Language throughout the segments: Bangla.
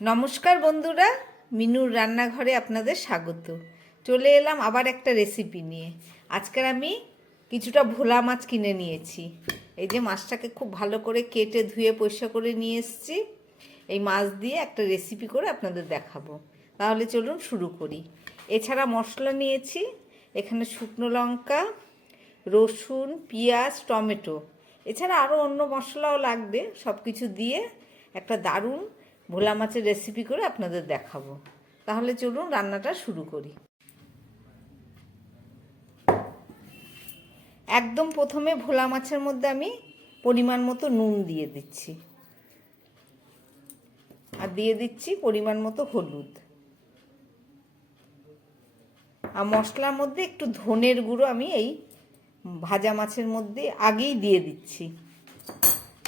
নমস্কার বন্ধুরা, মিনুর রান্নাঘরে আপনাদের স্বাগত। চলে এলাম আবার একটা রেসিপি নিয়ে। আজকের আমি কিছুটা ভোলা মাছ কিনে নিয়েছি। এই যে মাছটাকে খুব ভালো করে কেটে ধুয়ে পরিষ্কার করে নিয়ে এসেছি। এই মাছ দিয়ে একটা রেসিপি করে আপনাদের দেখাবো। তাহলে চলুন শুরু করি। এছাড়া মশলা নিয়েছি, এখানে শুকনো লঙ্কা, রসুন, পেঁয়াজ, টমেটো, এছাড়া আরও অন্য মশলাও লাগবে। সব কিছু দিয়ে একটা দারুণ ভোলা মাছের রেসিপি করে আপনাদের দেখাবো। তাহলে চলুন রান্নাটা শুরু করি। একদম প্রথমে ভোলা মাছের মধ্যে আমি পরিমাণ মতো নুন দিয়ে দিচ্ছি, আর দিয়ে দিচ্ছি পরিমাণ মতো হলুদ। আর মশলার মধ্যে একটু ধনের গুঁড়ো আমি এই ভাজা মাছের মধ্যে আগেই দিয়ে দিচ্ছি,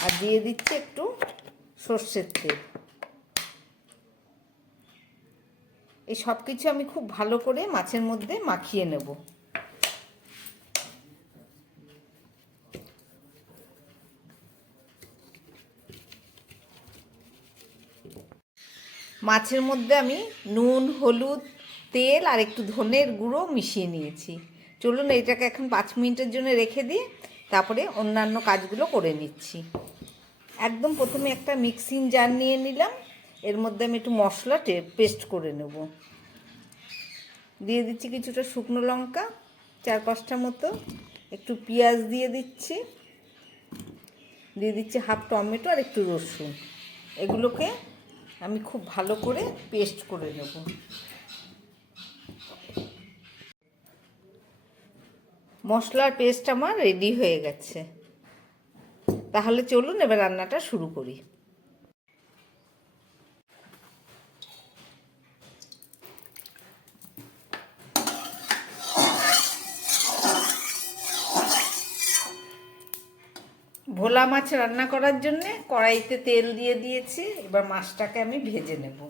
আর দিয়ে দিচ্ছি একটু সর্ষের তেল। এই সব কিছু আমি খুব ভালো করে মাছের মধ্যে মাখিয়ে নেব। মাছের মধ্যে আমি নুন, হলুদ, তেল আর একটু ধনের গুঁড়ো মিশিয়ে নিয়েছি। চলুন এটাকে এখন 5 মিনিটের জন্য রেখে দিয়ে তারপরে অন্যান্য কাজগুলো করে নিচ্ছি। একদম প্রথমে একটা মিক্সিং জার নিয়ে নিলাম। এর মধ্যে আমি একটু মশলা পেস্ট করে নেব। দিয়ে দিচ্ছি কিছুটা শুকনো লঙ্কা, 4-5টা মতো, একটু পেঁয়াজ দিয়ে দিচ্ছি, দিয়ে দিচ্ছি হাফ টমেটো আর একটু রসুন। এগুলোকে আমি খুব ভালো করে পেস্ট করে নেব। মশলার পেস্ট আমার রেডি হয়ে গেছে। তাহলে চলুন এবার রান্নাটা শুরু করি। ভোলা মাছ রান্না করার জন্যে কড়াইতে তেল দিয়ে দিয়েছি। এবার মাছটাকে আমি ভেজে নেব।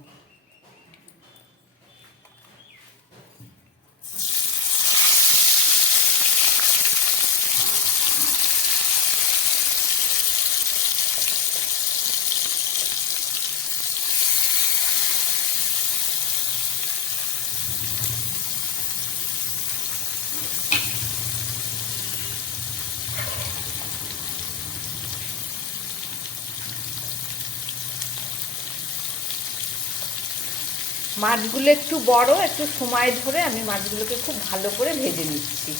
মাছগুলো একটু বড়, একটু সময় ধরে আমি মাছগুলোকে খুব ভালো করে ভেজে নিচ্ছি।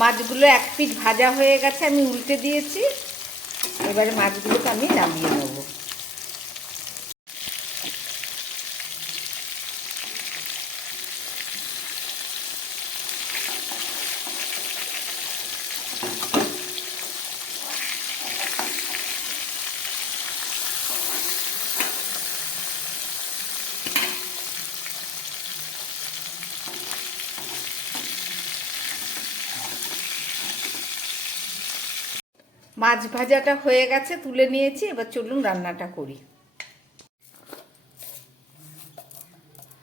মাছগুলো এক পিঠ ভাজা হয়ে গেছে, আমি উল্টে দিয়েছি। এবারে মাছগুলোকে আমি নামিয়ে নেব। মাছ ভাজাটা হয়ে গেছে, তুলে নিয়েছি। এবার চলুন রান্নাটা করি।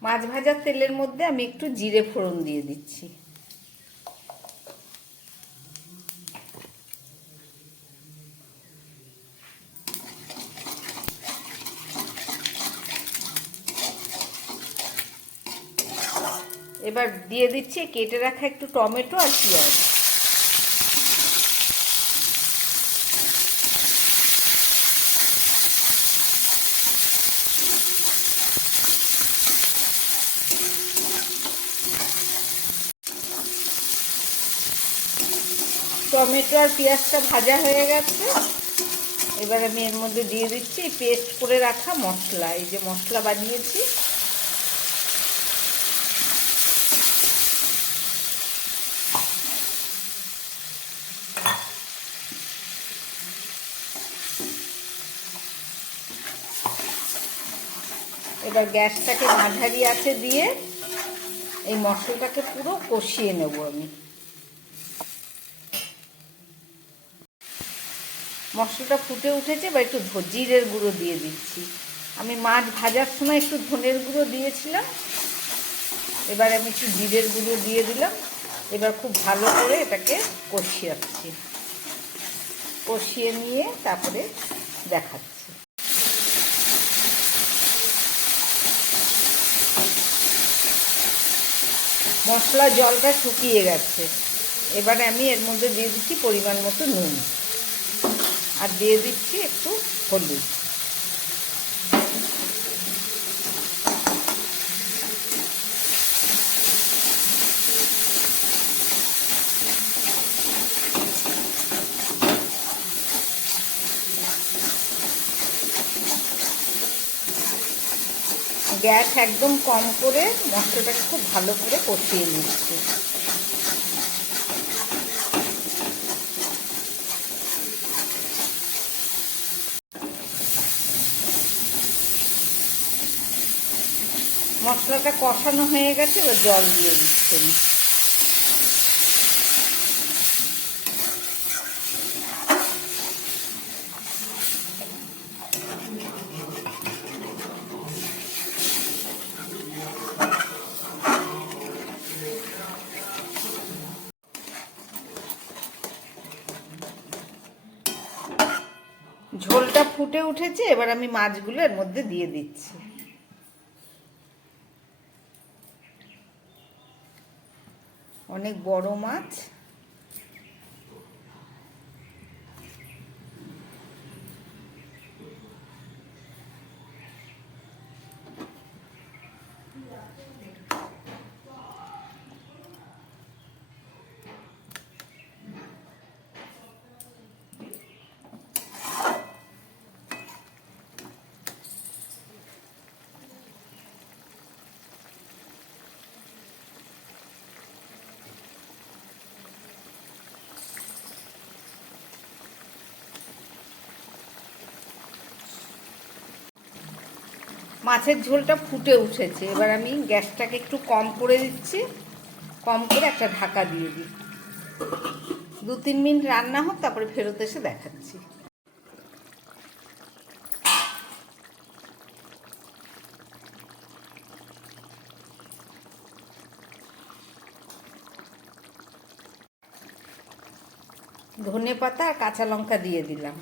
মাছ ভাজার তেলের মধ্যে আমি একটু জিরে ফোড়ন দিয়ে দিচ্ছি। এবার দিয়ে দিচ্ছি কেটে রাখা একটু টমেটো আর পেঁয়াজ। টমেটো আর পেঁয়াজটা ভাজা হয়ে গেছে। এবার আমি এর মধ্যে দিয়ে দিচ্ছি পেস্ট করে রাখা মশলা। এই যে মশলা বানিয়েছি, এবার গ্যাসটাকে মাঝারি আঁচে দিয়ে এই মশলাটাকে পুরো কষিয়ে নেব আমি। মশলাটা ফুটে উঠেছে, এবার একটু জিরের গুঁড়ো দিয়ে দিচ্ছি। আমি মাছ ভাজার সময় একটু ধনের গুঁড়ো দিয়েছিলাম, এবার আমি একটু জিরের গুঁড়ো দিয়ে দিলাম। এবার খুব ভালো করে এটাকে কষিয়ে নিয়ে তারপরে দেখাচ্ছি। মশলা জলটা শুকিয়ে গেছে, এবারে আমি এর মধ্যে দিয়ে দিচ্ছি পরিমাণ মতো নুন, আর দিয়ে দিচ্ছি একটু হলুদ। গ্যাস একদম কম করে মশলাটাকে খুব ভালো করে কষিয়ে নিচ্ছি। মশলাটা কষানো হয়ে গেছে, এবার জল দিয়ে দিচ্ছি। ঝোলটা ফুটে উঠেছে, এবার আমি মাছগুলো এর মধ্যে দিয়ে দিচ্ছি। অনেক বড় মাছ, মাছের ঝোলটা ফুটে উঠেছে, এবার আমি গ্যাসটাকে একটু কম করে দিচ্ছি, কম করে একটা ঢাকা দিয়ে দিই। 2-3 মিনিট রান্না হোক, তারপরে ফেরত এসে দেখাচ্ছি। ধনেপাতা আর কাঁচা লঙ্কা দিয়ে দিলাম।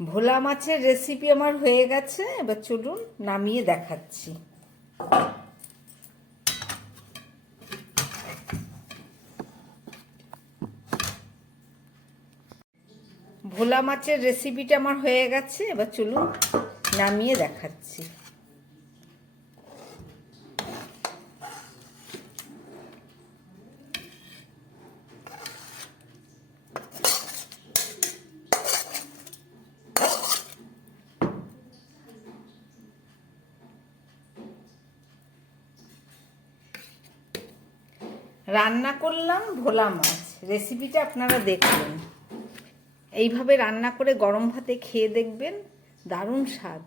ভোলা মাছের রেসিপি আমার হয়ে গেছে, এবার চলুন নামিয়ে দেখাচ্ছি। ভোলা মাছের রেসিপিটা আমার হয়ে গেছে, এবার চলুন নামিয়ে দেখাচ্ছি। রান্না করলাম ভোলা মাছ, রেসিপিটা আপনারা দেখবেন। এইভাবে রান্না করে গরম ভাতে খেয়ে দেখবেন, দারুণ স্বাদ।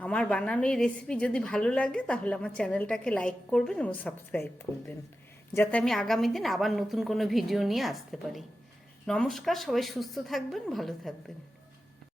আমার বানানো এই রেসিপি যদি ভালো লাগে, তাহলে আমার চ্যানেলটাকে লাইক করবেন এবং সাবস্ক্রাইব করবেন, যাতে আমি আগামী দিন আবার নতুন কোনো ভিডিও নিয়ে আসতে পারি। নমস্কার, সবাই সুস্থ থাকবেন, ভালো থাকবেন।